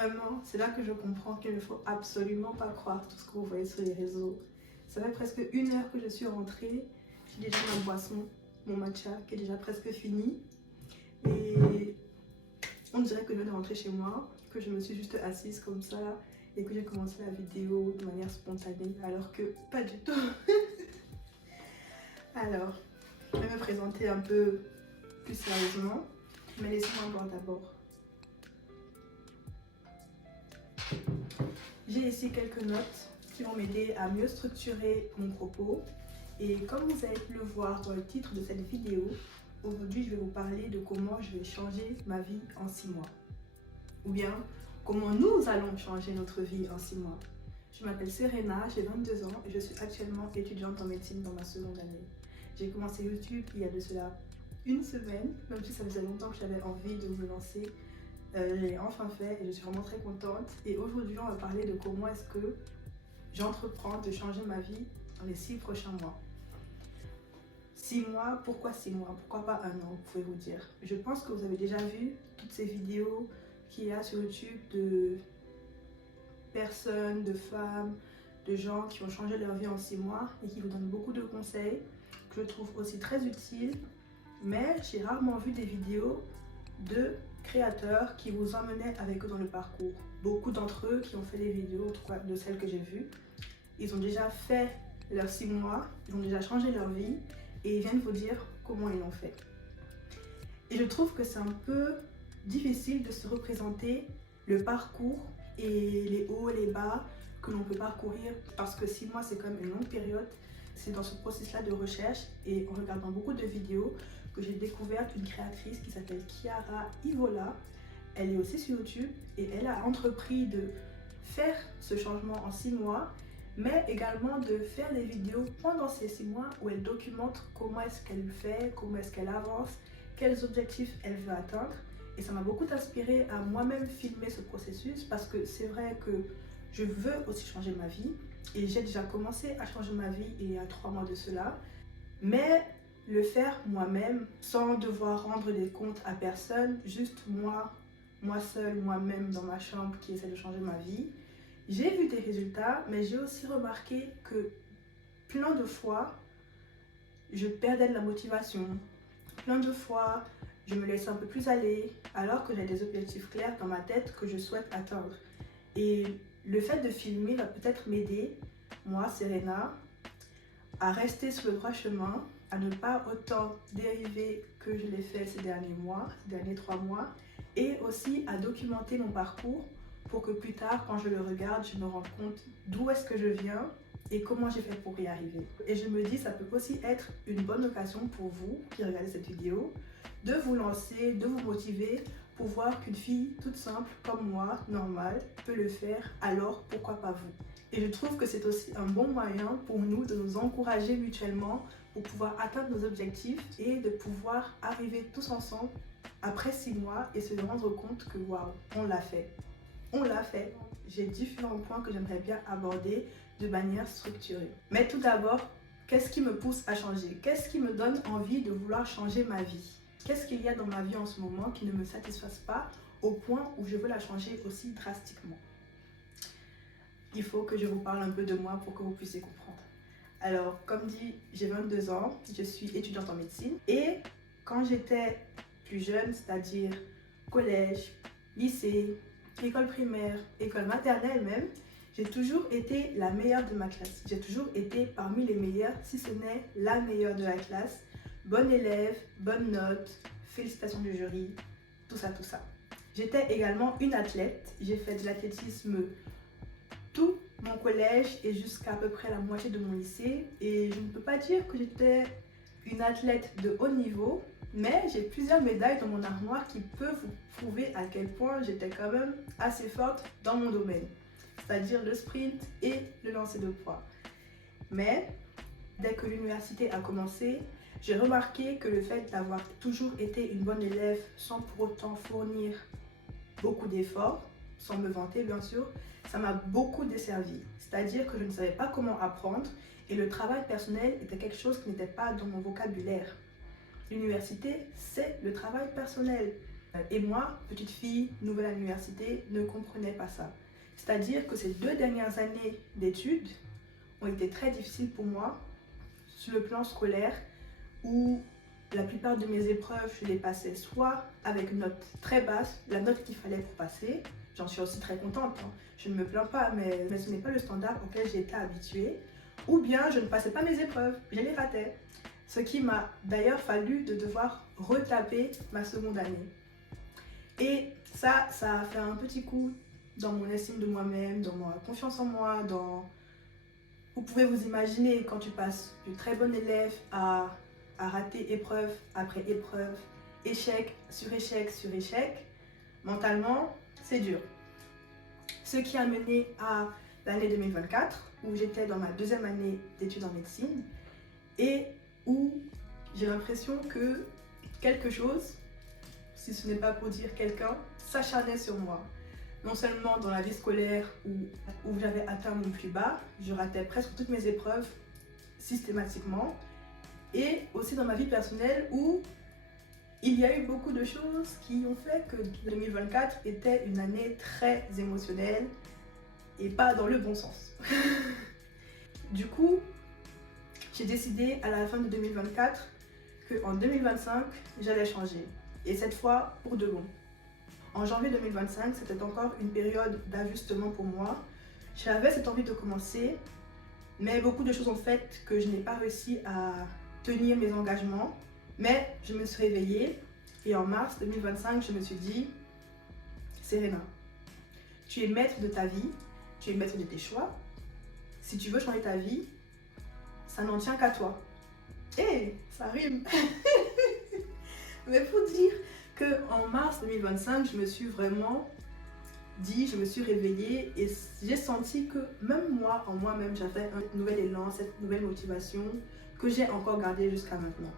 Vraiment, c'est là que je comprends qu'il ne faut absolument pas croire tout ce que vous voyez sur les réseaux. Ça fait presque 1 heure que je suis rentrée. J'ai déjà ma boisson, mon matcha, qui est déjà presque fini. Et on dirait que je viens de rentrer chez moi, que je me suis juste assise comme ça et que j'ai commencé la vidéo de manière spontanée, alors que pas du tout. Alors, je vais me présenter un peu plus sérieusement, mais laissez-moi voir d'abord. J'ai ici quelques notes qui vont m'aider à mieux structurer mon propos. Et comme vous allez le voir dans le titre de cette vidéo, aujourd'hui je vais vous parler de comment je vais changer ma vie en 6 mois. Ou bien, comment nous allons changer notre vie en 6 mois. Je m'appelle Serena, j'ai 22 ans et je suis actuellement étudiante en médecine dans ma seconde année. J'ai commencé YouTube il y a de cela 1 semaine, même si ça faisait longtemps que j'avais envie de me lancer. J'ai enfin fait et je suis vraiment très contente. Et aujourd'hui, on va parler de comment est-ce que j'entreprends de changer ma vie dans les 6 prochains mois. 6 mois, pourquoi 6 mois? Pourquoi pas 1 an, vous pouvez vous dire. Je pense que vous avez déjà vu toutes ces vidéos qu'il y a sur YouTube de personnes, de femmes, de gens qui ont changé leur vie en 6 mois et qui vous donnent beaucoup de conseils que je trouve aussi très utiles. Mais j'ai rarement vu des vidéos de créateurs qui vous emmenaient avec eux dans le parcours. Beaucoup d'entre eux qui ont fait des vidéos, en tout cas de celles que j'ai vues, ils ont déjà fait leurs 6 mois, ils ont déjà changé leur vie et ils viennent vous dire comment ils l'ont fait. Et je trouve que c'est un peu difficile de se représenter le parcours et les hauts et les bas que l'on peut parcourir parce que 6 mois c'est quand même une longue période. C'est dans ce processus-là de recherche et en regardant beaucoup de vidéos que j'ai découvert une créatrice qui s'appelle Chiara Ivola. Elle est aussi sur YouTube et elle a entrepris de faire ce changement en 6 mois, mais également de faire des vidéos pendant ces 6 mois où elle documente comment est-ce qu'elle fait, comment est-ce qu'elle avance, quels objectifs elle veut atteindre. Et ça m'a beaucoup inspiré à moi-même filmer ce processus parce que c'est vrai que je veux aussi changer ma vie et j'ai déjà commencé à changer ma vie il y a 3 mois de cela. Mais le faire moi-même sans devoir rendre des comptes à personne, juste moi seule, moi-même dans ma chambre qui essaie de changer ma vie. J'ai vu des résultats, mais j'ai aussi remarqué que plein de fois, je perdais de la motivation. Plein de fois, je me laissais un peu plus aller, alors que j'ai des objectifs clairs dans ma tête que je souhaite atteindre. Et le fait de filmer va peut-être m'aider, moi, Serena, à rester sur le droit chemin, à ne pas autant dériver que je l'ai fait ces derniers mois, ces derniers 3 mois, et aussi à documenter mon parcours pour que plus tard, quand je le regarde, je me rende compte d'où est-ce que je viens et comment j'ai fait pour y arriver. Et je me dis, ça peut aussi être une bonne occasion pour vous qui regardez cette vidéo, de vous lancer, de vous motiver pour voir qu'une fille toute simple comme moi, normale, peut le faire, alors pourquoi pas vous? Et je trouve que c'est aussi un bon moyen pour nous de nous encourager mutuellement pour pouvoir atteindre nos objectifs et de pouvoir arriver tous ensemble après 6 mois et se rendre compte que waouh, on l'a fait. On l'a fait. J'ai différents points que j'aimerais bien aborder de manière structurée. Mais tout d'abord, qu'est-ce qui me pousse à changer? Qu'est-ce qui me donne envie de vouloir changer ma vie? Qu'est-ce qu'il y a dans ma vie en ce moment qui ne me satisfasse pas au point où je veux la changer aussi drastiquement? Il faut que je vous parle un peu de moi pour que vous puissiez comprendre. Alors, comme dit, j'ai 22 ans, je suis étudiante en médecine et quand j'étais plus jeune, c'est-à-dire collège, lycée, école primaire, école maternelle même, j'ai toujours été la meilleure de ma classe. J'ai toujours été parmi les meilleures, si ce n'est la meilleure de la classe. Bonne élève, bonne note, félicitations du jury, tout ça, tout ça. J'étais également une athlète. J'ai fait de l'athlétisme tout mon collège et jusqu'à peu près la moitié de mon lycée. Et je ne peux pas dire que j'étais une athlète de haut niveau, mais j'ai plusieurs médailles dans mon armoire qui peuvent vous prouver à quel point j'étais quand même assez forte dans mon domaine, c'est-à-dire le sprint et le lancer de poids. Mais dès que l'université a commencé, j'ai remarqué que le fait d'avoir toujours été une bonne élève sans pour autant fournir beaucoup d'efforts, sans me vanter bien sûr, ça m'a beaucoup desservi. C'est-à-dire que je ne savais pas comment apprendre et le travail personnel était quelque chose qui n'était pas dans mon vocabulaire. L'université, c'est le travail personnel. Et moi, petite fille, nouvelle à l'université, ne comprenais pas ça. C'est-à-dire que ces 2 dernières années d'études ont été très difficiles pour moi sur le plan scolaire, où la plupart de mes épreuves, je les passais soit avec une note très basse, la note qu'il fallait pour passer. J'en suis aussi très contente, hein. Je ne me plains pas, mais ce n'est pas le standard auquel j'ai été habituée. Ou bien je ne passais pas mes épreuves, je les ratais. Ce qui m'a d'ailleurs fallu de devoir retaper ma seconde année. Et ça a fait un petit coup dans mon estime de moi-même, dans ma confiance en moi, dans... Vous pouvez vous imaginer quand tu passes du très bon élève à rater épreuve après épreuve, échec sur échec sur échec, mentalement, c'est dur. Ce qui a mené à l'année 2024, où j'étais dans ma 2e année d'études en médecine, et où j'ai l'impression que quelque chose, si ce n'est pas pour dire quelqu'un, s'acharnait sur moi. Non seulement dans la vie scolaire où j'avais atteint mon plus bas, je ratais presque toutes mes épreuves systématiquement, et aussi dans ma vie personnelle où il y a eu beaucoup de choses qui ont fait que 2024 était une année très émotionnelle et pas dans le bon sens. Du coup, j'ai décidé à la fin de 2024 qu'en 2025, j'allais changer. Et cette fois, pour de bon. En janvier 2025, c'était encore une période d'ajustement pour moi. J'avais cette envie de commencer, mais beaucoup de choses ont fait que je n'ai pas réussi à tenir mes engagements. Mais je me suis réveillée et en mars 2025, je me suis dit, Serena, tu es maître de ta vie, tu es maître de tes choix. Si tu veux changer ta vie, ça n'en tient qu'à toi. Et ça rime. Mais pour dire qu'en mars 2025, je me suis vraiment dit, je me suis réveillée et j'ai senti que même moi, en moi-même, j'avais un nouvel élan, cette nouvelle motivation que j'ai encore gardée jusqu'à maintenant.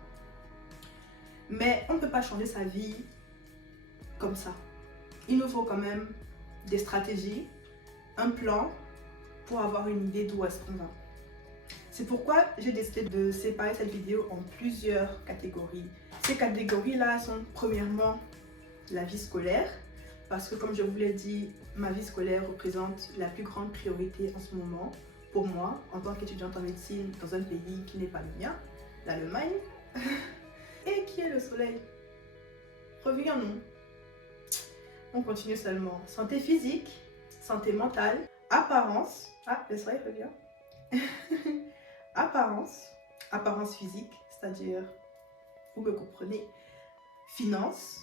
Mais on ne peut pas changer sa vie comme ça. Il nous faut quand même des stratégies, un plan pour avoir une idée d'où est-ce qu'on va. C'est pourquoi j'ai décidé de séparer cette vidéo en plusieurs catégories. Ces catégories-là sont premièrement la vie scolaire, parce que comme je vous l'ai dit, ma vie scolaire représente la plus grande priorité en ce moment pour moi, en tant qu'étudiante en médecine dans un pays qui n'est pas le mien, l'Allemagne, et qui est le soleil. Revenons-nous. On continue seulement. Santé physique, santé mentale, apparence. Ah, le soleil revient. Apparence physique, c'est-à-dire, vous me comprenez, finances,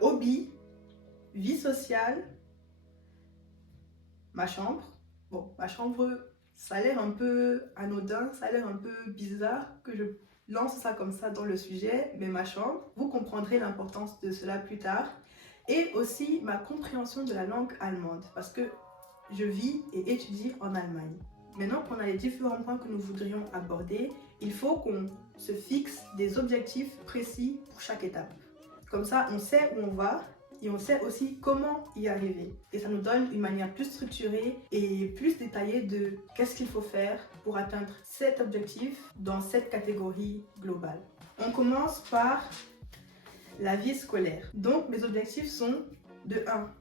hobby, vie sociale, ma chambre. Bon, ma chambre, ça a l'air un peu anodin, ça a l'air un peu bizarre que je lance ça comme ça dans le sujet, mais ma chambre, vous comprendrez l'importance de cela plus tard. Et aussi ma compréhension de la langue allemande, parce que je vis et étudie en Allemagne. Maintenant qu'on a les différents points que nous voudrions aborder, il faut qu'on se fixe des objectifs précis pour chaque étape. Comme ça, on sait où on va et on sait aussi comment y arriver. Et ça nous donne une manière plus structurée et plus détaillée de qu'est-ce qu'il faut faire pour atteindre cet objectif dans cette catégorie globale. On commence par la vie scolaire. Donc, mes objectifs sont de 1,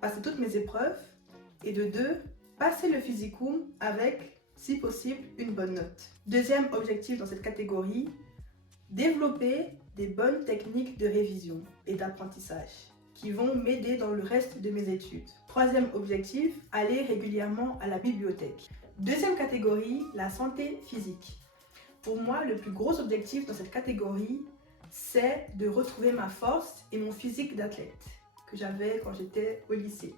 passer toutes mes épreuves et de 2, passer le physicum avec, si possible, une bonne note. Deuxième objectif dans cette catégorie, développer des bonnes techniques de révision et d'apprentissage qui vont m'aider dans le reste de mes études. Troisième objectif, aller régulièrement à la bibliothèque. Deuxième catégorie, la santé physique. Pour moi, le plus gros objectif dans cette catégorie, c'est de retrouver ma force et mon physique d'athlète que j'avais quand j'étais au lycée.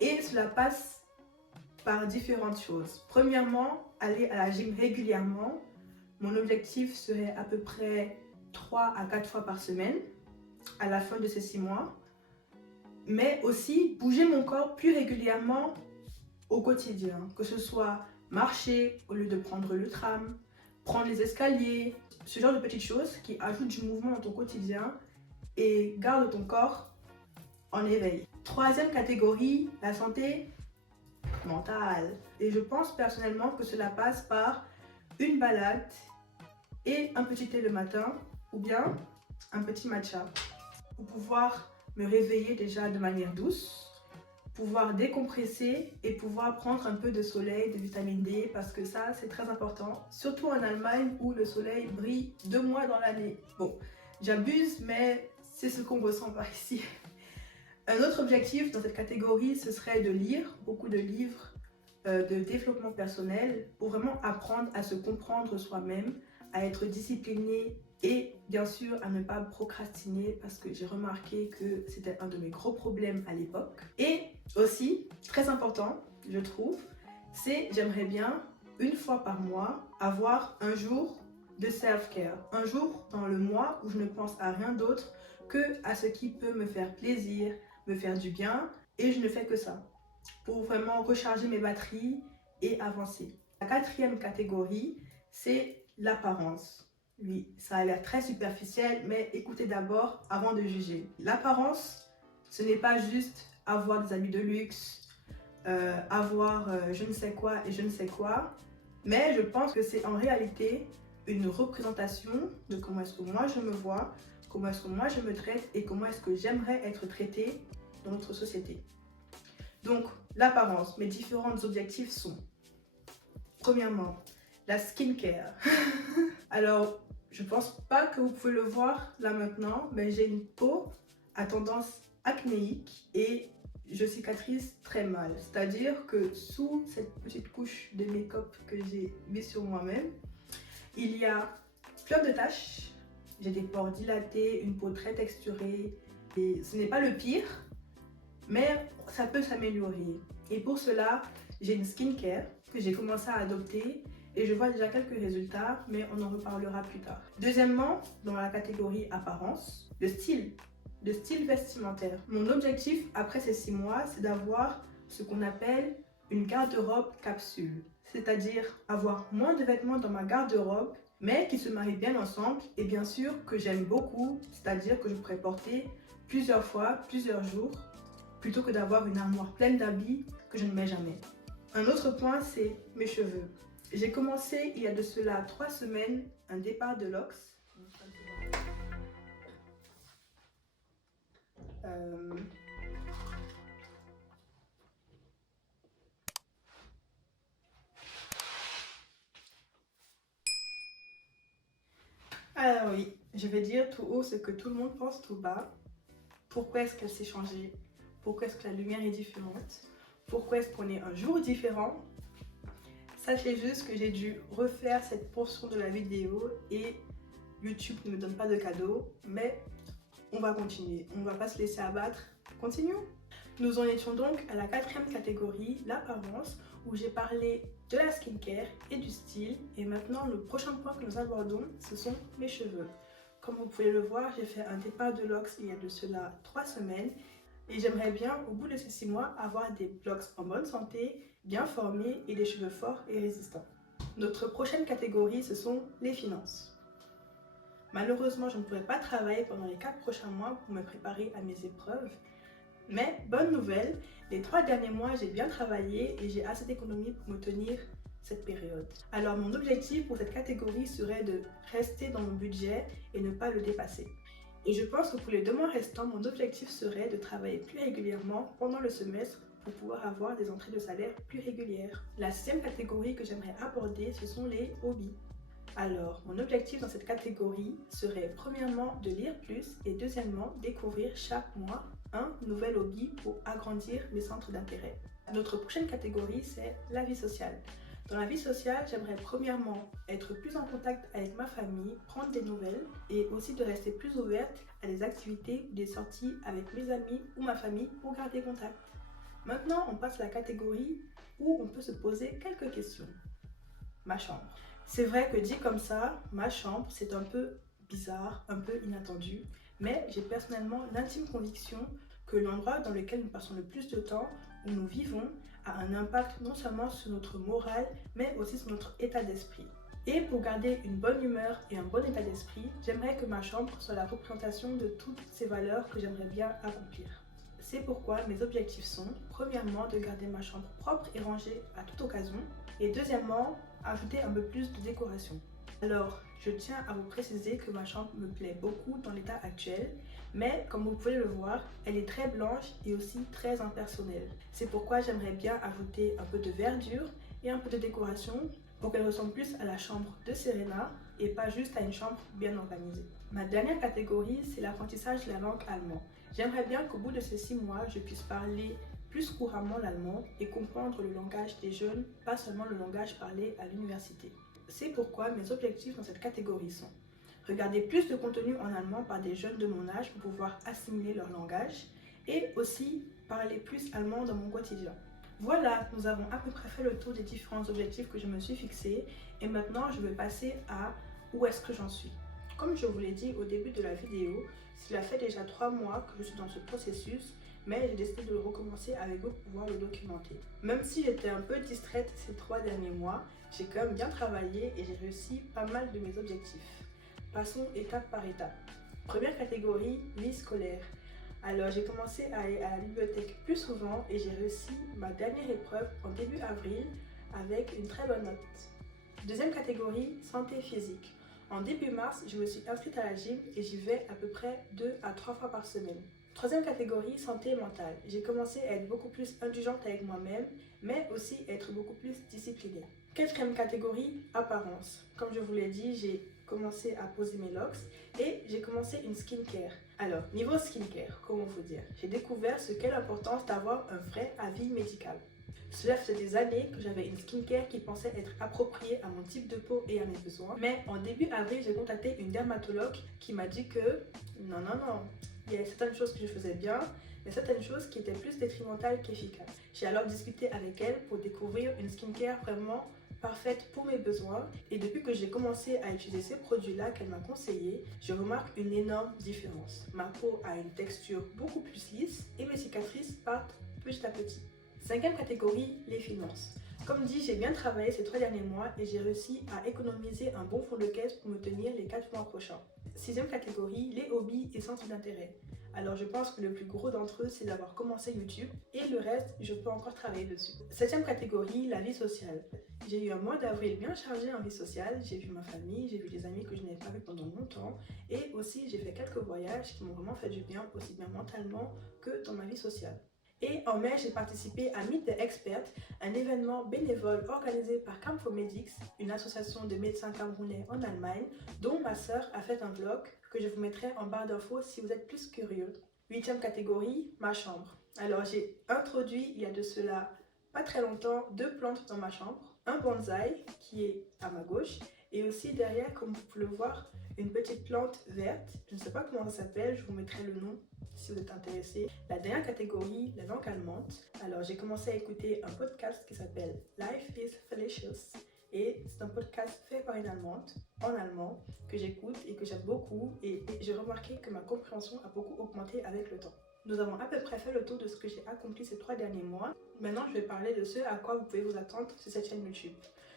Et cela passe par différentes choses. Premièrement, aller à la gym régulièrement. Mon objectif serait à peu près 3 à 4 fois par semaine à la fin de ces 6 mois. Mais aussi bouger mon corps plus régulièrement au quotidien. Que ce soit marcher au lieu de prendre le tram, prendre les escaliers, ce genre de petites choses qui ajoutent du mouvement dans ton quotidien et gardent ton corps en éveil. Troisième catégorie, la santé mentale. Et je pense personnellement que cela passe par une balade et un petit thé le matin ou bien un petit matcha pour pouvoir me réveiller déjà de manière douce, pouvoir décompresser et pouvoir prendre un peu de soleil, de vitamine D, parce que ça, c'est très important, surtout en Allemagne où le soleil brille 2 mois dans l'année. Bon, j'abuse, mais c'est ce qu'on ressent par ici. Un autre objectif dans cette catégorie, ce serait de lire beaucoup de livres de développement personnel pour vraiment apprendre à se comprendre soi-même, à être discipliné et bien sûr à ne pas procrastiner parce que j'ai remarqué que c'était un de mes gros problèmes à l'époque. Et aussi, très important, je trouve, c'est j'aimerais bien une fois par mois avoir un jour de self-care, un jour dans le mois où je ne pense à rien d'autre que à ce qui peut me faire plaisir, me faire du bien, et je ne fais que ça pour vraiment recharger mes batteries et avancer. La quatrième catégorie, c'est l'apparence. Oui, ça a l'air très superficiel, mais écoutez d'abord avant de juger. L'apparence, ce n'est pas juste avoir des habits de luxe, avoir je ne sais quoi et je ne sais quoi, mais je pense que c'est en réalité une représentation de comment est-ce que moi je me vois, comment est-ce que moi je me traite et comment est-ce que j'aimerais être traitée dans notre société. Donc, l'apparence, mes différents objectifs sont, premièrement, la skincare. Alors, je pense pas que vous pouvez le voir là maintenant, mais j'ai une peau à tendance acnéique et je cicatrise très mal. C'est-à-dire que sous cette petite couche de make-up que j'ai mis sur moi-même, il y a plein de taches. J'ai des pores dilatés, une peau très texturée et ce n'est pas le pire, mais ça peut s'améliorer. Et pour cela, j'ai une skincare que j'ai commencé à adopter et je vois déjà quelques résultats, mais on en reparlera plus tard. Deuxièmement, dans la catégorie apparence, le style vestimentaire. Mon objectif après ces 6 mois, c'est d'avoir ce qu'on appelle une garde-robe capsule. C'est-à-dire avoir moins de vêtements dans ma garde-robe, mais qui se marient bien ensemble et bien sûr que j'aime beaucoup, c'est-à-dire que je pourrais porter plusieurs fois, plusieurs jours, plutôt que d'avoir une armoire pleine d'habits que je ne mets jamais. Un autre point, c'est mes cheveux. J'ai commencé il y a de cela 3 semaines un départ de locks. Alors oui, je vais dire tout haut ce que tout le monde pense tout bas. Pourquoi est-ce qu'elle s'est changée? Pourquoi est-ce que la lumière est différente? Pourquoi est-ce qu'on est un jour différent? Sachez juste que j'ai dû refaire cette portion de la vidéo et YouTube ne me donne pas de cadeau, mais on va continuer, on ne va pas se laisser abattre. Continuons. Nous en étions donc à la 4e catégorie, l'apparence, où j'ai parlé de la skincare et du style. Et maintenant, le prochain point que nous abordons, ce sont mes cheveux. Comme vous pouvez le voir, j'ai fait un départ de locks il y a de cela 3 semaines. Et j'aimerais bien, au bout de ces 6 mois, avoir des locks en bonne santé, bien formés et des cheveux forts et résistants. Notre prochaine catégorie, ce sont les finances. Malheureusement, je ne pourrai pas travailler pendant les 4 prochains mois pour me préparer à mes épreuves. Mais bonne nouvelle, les 3 derniers mois, j'ai bien travaillé et j'ai assez d'économies pour me tenir cette période. Alors mon objectif pour cette catégorie serait de rester dans mon budget et ne pas le dépasser. Et je pense que pour les 2 mois restants, mon objectif serait de travailler plus régulièrement pendant le semestre pour pouvoir avoir des entrées de salaire plus régulières. La 6e catégorie que j'aimerais aborder, ce sont les hobbies. Alors, mon objectif dans cette catégorie serait premièrement de lire plus et deuxièmement découvrir chaque mois un nouvel hobby pour agrandir mes centres d'intérêt. Notre prochaine catégorie, c'est la vie sociale. Dans la vie sociale, j'aimerais premièrement être plus en contact avec ma famille, prendre des nouvelles et aussi de rester plus ouverte à des activités ou des sorties avec mes amis ou ma famille pour garder contact. Maintenant, on passe à la catégorie où on peut se poser quelques questions. Ma chambre. C'est vrai que dit comme ça, ma chambre, c'est un peu bizarre, un peu inattendu, mais j'ai personnellement l'intime conviction que l'endroit dans lequel nous passons le plus de temps, où nous vivons, a un impact non seulement sur notre morale, mais aussi sur notre état d'esprit. Et pour garder une bonne humeur et un bon état d'esprit, j'aimerais que ma chambre soit la représentation de toutes ces valeurs que j'aimerais bien accomplir. C'est pourquoi mes objectifs sont, premièrement, de garder ma chambre propre et rangée à toute occasion, et deuxièmement, ajouter un peu plus de décoration. Alors, je tiens à vous préciser que ma chambre me plaît beaucoup dans l'état actuel, mais comme vous pouvez le voir, elle est très blanche et aussi très impersonnelle. C'est pourquoi j'aimerais bien ajouter un peu de verdure et un peu de décoration pour qu'elle ressemble plus à la chambre de Serena et pas juste à une chambre bien organisée. Ma dernière catégorie, c'est l'apprentissage de la langue allemande. J'aimerais bien qu'au bout de ces 6 mois, je puisse parler plus couramment l'allemand et comprendre le langage des jeunes, pas seulement le langage parlé à l'université. C'est pourquoi mes objectifs dans cette catégorie sont regarder plus de contenu en allemand par des jeunes de mon âge pour pouvoir assimiler leur langage et aussi parler plus allemand dans mon quotidien. Voilà, nous avons à peu près fait le tour des différents objectifs que je me suis fixés et maintenant je vais passer à où est-ce que j'en suis. Comme je vous l'ai dit au début de la vidéo, cela fait déjà 3 mois que je suis dans ce processus, mais j'ai décidé de le recommencer avec vous pour pouvoir le documenter. Même si j'étais un peu distraite ces 3 derniers mois, j'ai quand même bien travaillé et j'ai réussi pas mal de mes objectifs. Passons étape par étape. Première catégorie, vie scolaire. Alors j'ai commencé à aller à la bibliothèque plus souvent et j'ai réussi ma dernière épreuve en début avril avec une très bonne note. Deuxième catégorie, santé physique. En début mars, je me suis inscrite à la gym et j'y vais à peu près 2 à 3 fois par semaine. Troisième catégorie, santé mentale. J'ai commencé à être beaucoup plus indulgente avec moi-même, mais aussi être beaucoup plus disciplinée. Quatrième catégorie, apparence. Comme je vous l'ai dit, j'ai commencé à poser mes locks et j'ai commencé une skincare. Alors, niveau skincare, comment vous dire, j'ai découvert ce qu'est l'importance d'avoir un vrai avis médical. Cela faisait des années que j'avais une skincare qui pensait être appropriée à mon type de peau et à mes besoins. Mais en début avril, j'ai contacté une dermatologue qui m'a dit que non, il y avait certaines choses que je faisais bien, mais certaines choses qui étaient plus détrimentales qu'efficaces. J'ai alors discuté avec elle pour découvrir une skincare vraiment parfaite pour mes besoins. Et depuis que j'ai commencé à utiliser ces produits-là qu'elle m'a conseillé, je remarque une énorme différence. Ma peau a une texture beaucoup plus lisse et mes cicatrices partent petit à petit. Cinquième catégorie, les finances. Comme dit, j'ai bien travaillé ces 3 derniers mois et j'ai réussi à économiser un bon fonds de caisse pour me tenir les 4 mois prochains. Sixième catégorie, les hobbies et centres d'intérêt. Alors je pense que le plus gros d'entre eux, c'est d'avoir commencé YouTube et le reste, je peux encore travailler dessus. Septième catégorie, la vie sociale. J'ai eu un mois d'avril bien chargé en vie sociale, j'ai vu ma famille, j'ai vu des amis que je n'avais pas vus pendant longtemps et aussi j'ai fait quelques voyages qui m'ont vraiment fait du bien, aussi bien mentalement que dans ma vie sociale. Et en mai, j'ai participé à Meet the Expert, un événement bénévole organisé par Camphomedics, une association de médecins camerounais en Allemagne, dont ma sœur a fait un vlog que je vous mettrai en barre d'infos si vous êtes plus curieux. Huitième catégorie, ma chambre. Alors j'ai introduit il y a de cela pas très longtemps 2 plantes dans ma chambre. Un bonsaï qui est à ma gauche et aussi derrière, comme vous pouvez le voir, une petite plante verte. Je ne sais pas comment ça s'appelle, je vous mettrai le nom si vous êtes intéressé. La dernière catégorie, la langue allemande. Alors j'ai commencé à écouter un podcast qui s'appelle Life is Delicious et c'est un podcast fait par une Allemande en allemand que j'écoute et que j'aime beaucoup et j'ai remarqué que ma compréhension a beaucoup augmenté avec le temps. Nous avons à peu près fait le tour de ce que j'ai accompli ces 3 derniers mois. Maintenant, je vais parler de ce à quoi vous pouvez vous attendre sur cette chaîne YouTube.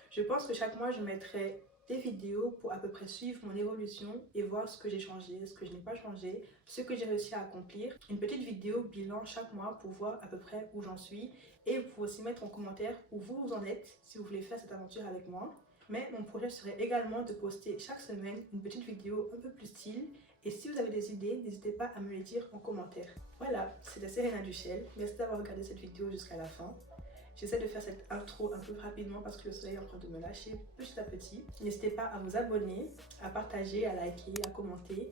Je pense que chaque mois, je mettrai des vidéos pour à peu près suivre mon évolution et voir ce que j'ai changé, ce que je n'ai pas changé, ce que j'ai réussi à accomplir. Une petite vidéo bilan chaque mois pour voir à peu près où j'en suis et vous pouvez aussi mettre en commentaire où vous en êtes si vous voulez faire cette aventure avec moi. Mais mon projet serait également de poster chaque semaine une petite vidéo un peu plus style et si vous avez des idées, n'hésitez pas à me les dire en commentaire. Voilà, c'était Serena Duchel. Merci d'avoir regardé cette vidéo jusqu'à la fin. J'essaie de faire cette intro un peu rapidement parce que le soleil est en train de me lâcher petit à petit. N'hésitez pas à vous abonner, à partager, à liker, à commenter.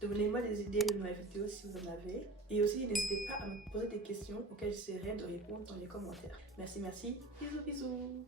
Donnez-moi des idées de nouvelles vidéos si vous en avez. Et aussi, n'hésitez pas à me poser des questions auxquelles j'essaierai de répondre dans les commentaires. Merci, bisous, bisous.